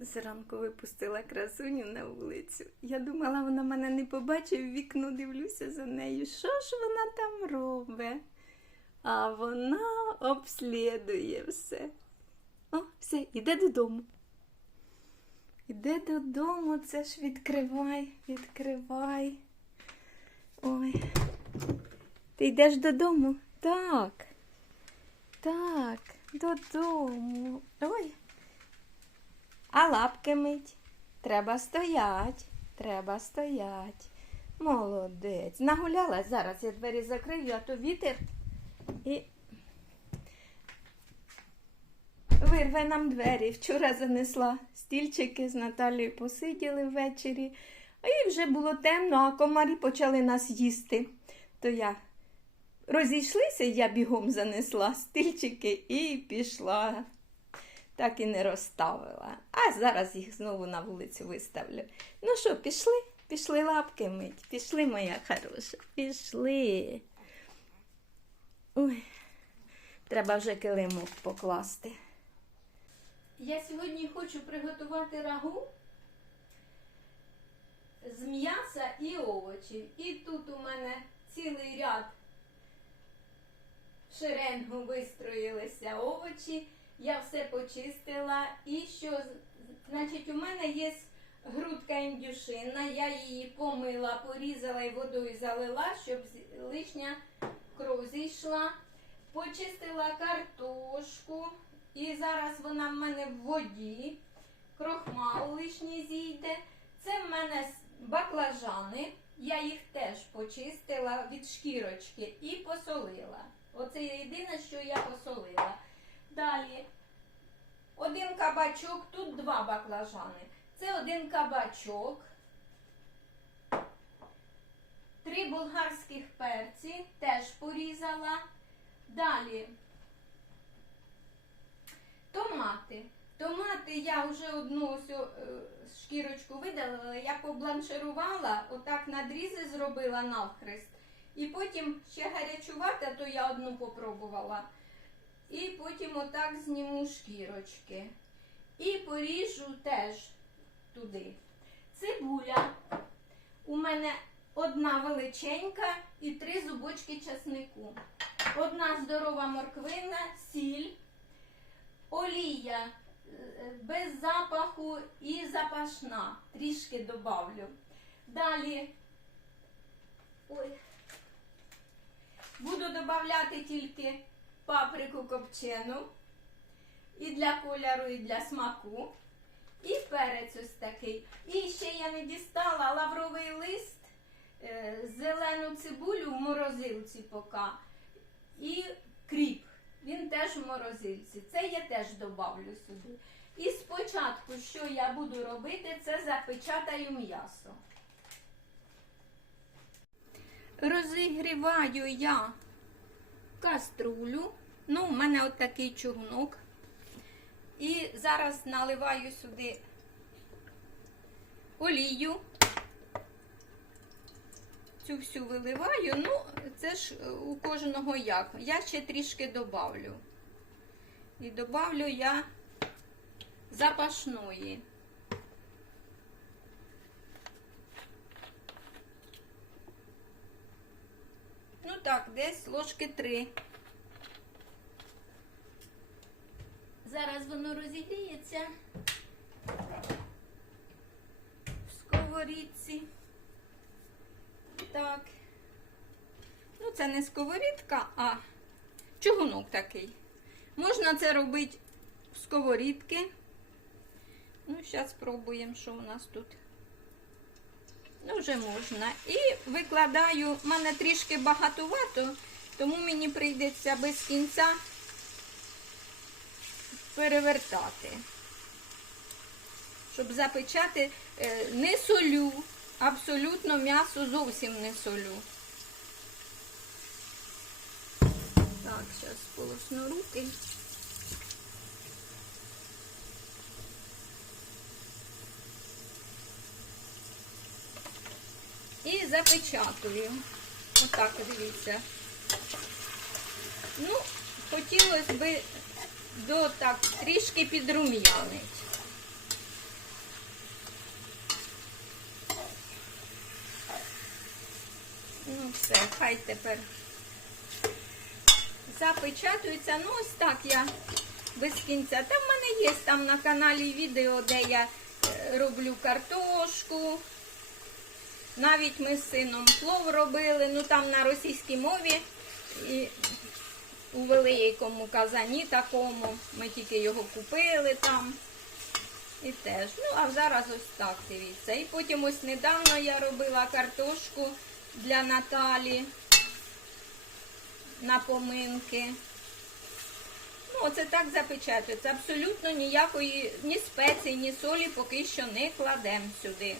Зранку випустила красуню на вулицю. Я думала, вона мене не побачить, в вікно дивлюся за нею. Що ж вона там робить? А вона обслідує все. О, все, іде додому. Іде додому, це ж відкривай, відкривай. Ой. Ти йдеш додому? Так. Так, додому. Ой. А лапки мить. Треба стоять. Треба стоять. Молодець. Нагулялась зараз, я двері закрию, а то вітер і вирве нам двері. Вчора занесла стільчики з Наталією посиділи ввечері, а їй вже було темно, а комарі почали нас їсти. То я розійшлися, я бігом занесла стільчики і пішла. Так і не розставила. А зараз їх знову на вулицю виставлю. Ну що, пішли? Пішли лапки мить. Пішли, моя хороша. Пішли. Ой, треба вже килимок покласти. Я сьогодні хочу приготувати рагу з м'яса і овочів. І тут у мене цілий ряд шеренгу вистроїлися овочі. Я все почистила. І що, значить, у мене є грудка індюшина. Я її помила, порізала і водою залила, щоб лишня кров зійшла. Почистила картошку. І зараз вона в мене в воді. Крохмал лишній зійде. Це в мене баклажани. Я їх теж почистила від шкірочки і посолила. Оце єдине, що я посолила. Далі один кабачок, тут два баклажани. Це один кабачок. Три болгарських перці теж порізала. Далі томати. Томати я вже одну ось, е, шкірочку видалила, я побланширувала, отак надрізи зробила навхрест. І потім ще гарячувата, то я одну попробувала. І потім отак зніму шкірочки. І поріжу теж туди. Цибуля. У мене одна величенька і три зубочки часнику. Одна здорова морквина, сіль, олія е, без запаху і запашна. Трішки добавлю. Далі. Ой. Буду додавати тільки паприку копчену. І для кольору, і для смаку. І перець ось такий. І ще я не дістала лавровий лист, е, зелену цибулю в морозилці поки. І кріп. Він теж в морозилці. Це я теж добавлю сюди. І спочатку, що я буду робити, це запечатаю м'ясо. Розігріваю я каструлю. Ну, у мене от такий чугунок. І зараз наливаю сюди олію. Цю всю виливаю. Ну, це ж у кожного як. Я ще трішки добавлю. І добавлю я запашної. Так, десь ложки три. Зараз воно розігріється в сковорідці. Так. Ну, це не сковорідка, а чугунок такий. Можна це робити в сковорідки. Ну, зараз спробуємо, що у нас тут. Ну, вже можна. І викладаю, в мене трішки багатувато, тому мені прийдеться без кінця перевертати. Щоб запечати, е, не солю, абсолютно м'ясо зовсім не солю. Так, зараз полосну руки. і запечатую. Отак, дивіться. Ну, хотілося би до так трішки підрум'янить. Ну, все, хай тепер запечатується. Ну, ось так я без кінця. Там в мене є там на каналі відео, де я е, роблю картошку. Навіть ми з сином плов робили, ну там на російській мові. І у великому казані такому. Ми тільки його купили там. І теж. Ну, а зараз ось так дивіться. І потім ось недавно я робила картошку для Наталі на поминки. Ну, оце так запечатується. Абсолютно ніякої ні спецій, ні солі поки що не кладемо сюди.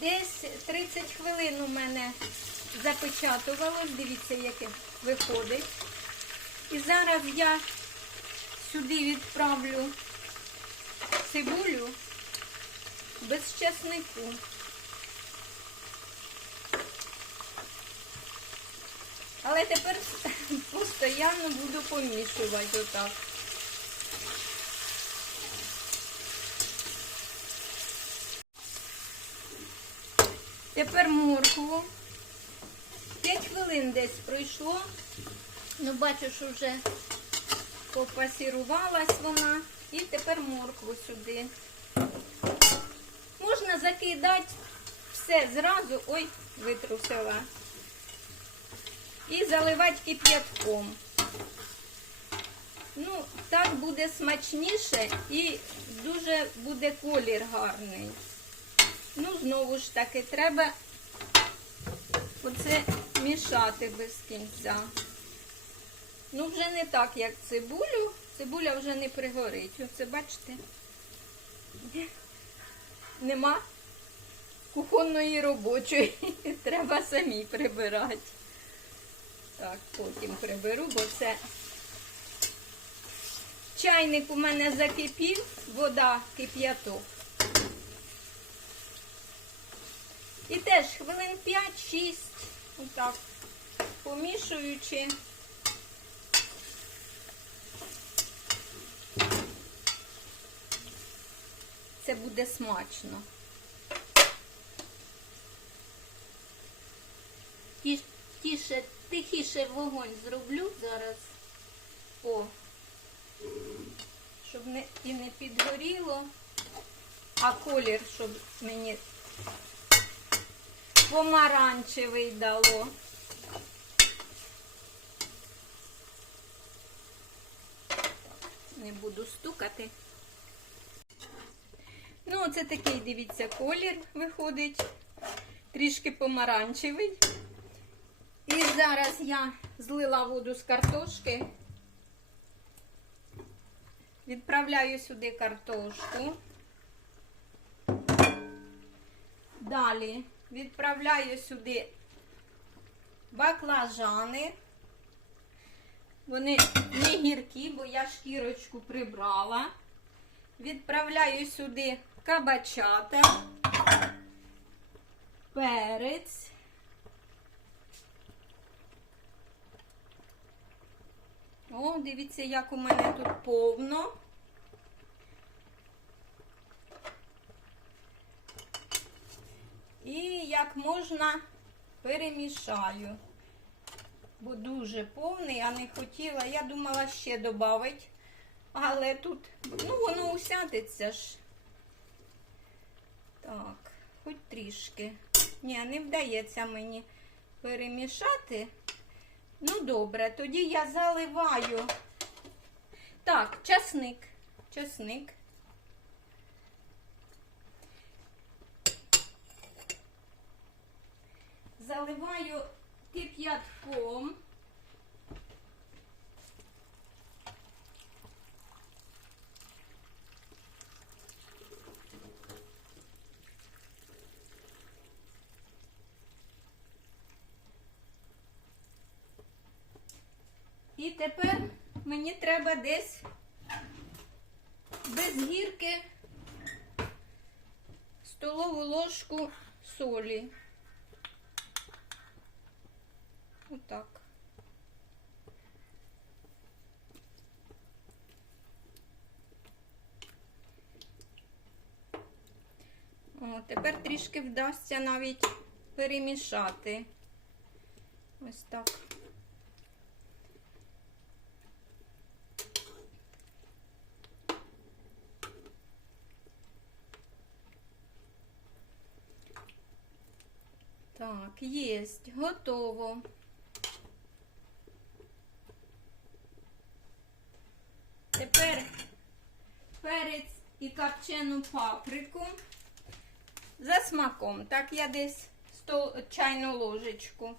Десь 30 хвилин у мене запечатувалось. Дивіться, яке виходить. І зараз я сюди відправлю цибулю без чеснику. Але тепер постійно буду помішувати отак. Тепер моркву. 5 хвилин десь пройшло. Ну, бачу, що вже попасірувалась вона. І тепер моркву сюди. Можна закидати все зразу. Ой, витрусила. І заливати кип'ятком. Ну, так буде смачніше і дуже буде колір гарний. Ну, знову ж таки, треба оце мішати без кінця. Ну, вже не так, як цибулю. Цибуля вже не пригорить. Оце, бачите? Нема кухонної робочої. Треба самі прибирати. Так, потім приберу, бо це чайник у мене закипів, вода кип'яток. І теж хвилин 5-6, отак, помішуючи. Це буде смачно. Тіше, тихіше вогонь зроблю зараз. О, щоб не, і не підгоріло, а колір, щоб мені помаранчевий дало. Не буду стукати. Ну, оце такий, дивіться, колір виходить. Трішки помаранчевий. І зараз я злила воду з картошки. Відправляю сюди картошку. Далі відправляю сюди баклажани. Вони не гіркі, бо я шкірочку прибрала. Відправляю сюди кабачата, перець. О, дивіться, як у мене тут повно. І як можна перемішаю. Бо дуже повний, а не хотіла. Я думала ще додати. Але тут, ну, воно усядеться ж. Так, хоч трішки. Ні, не вдається мені перемішати. Ну, добре, тоді я заливаю. Так, часник. Часник. Заливаю кип'ятком. І тепер мені треба десь без гірки столову ложку солі. Отак. О, тепер трішки вдасться навіть перемішати. Ось так. Так, єсть, готово. Тепер перець і копчену паприку за смаком. Так я десь сто, чайну ложечку.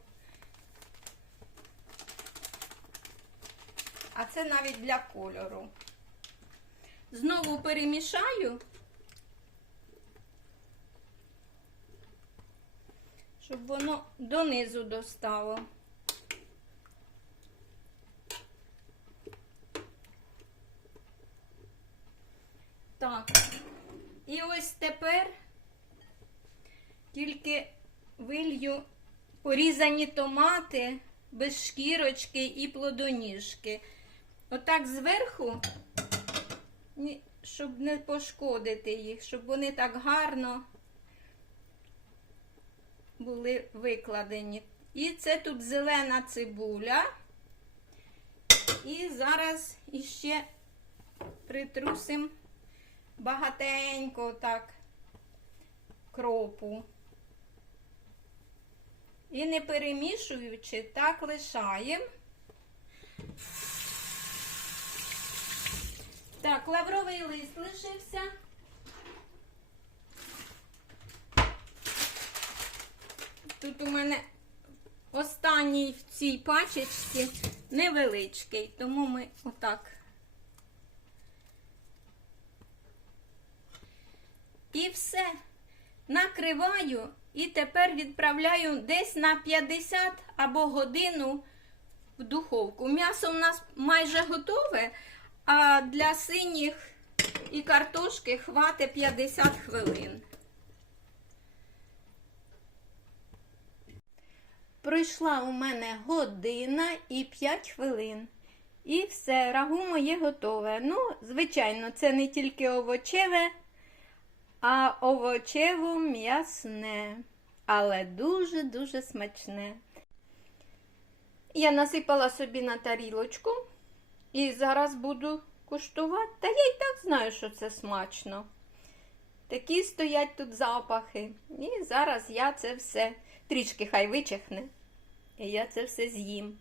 А це навіть для кольору. Знову перемішаю, щоб воно донизу достало. Так. І ось тепер тільки вилью порізані томати без шкірочки і плодоніжки. Отак зверху, щоб не пошкодити їх, щоб вони так гарно були викладені. І це тут зелена цибуля. І зараз іще притрусим багатенько так кропу. І не перемішуючи, так лишаємо. Так, лавровий лист лишився. Тут у мене останній в цій пачечці невеличкий, тому ми отак. І все. Накриваю і тепер відправляю десь на 50 або годину в духовку. М'ясо у нас майже готове, а для синіх і картошки хватить 50 хвилин. Пройшла у мене година і 5 хвилин. І все, рагу моє готове. Ну, звичайно, це не тільки овочеве, а овочево м'ясне, але дуже-дуже смачне. Я насипала собі на тарілочку і зараз буду куштувати. Та я і так знаю, що це смачно. Такі стоять тут запахи. І зараз я це все трішки хай вичихне. І я це все з'їм.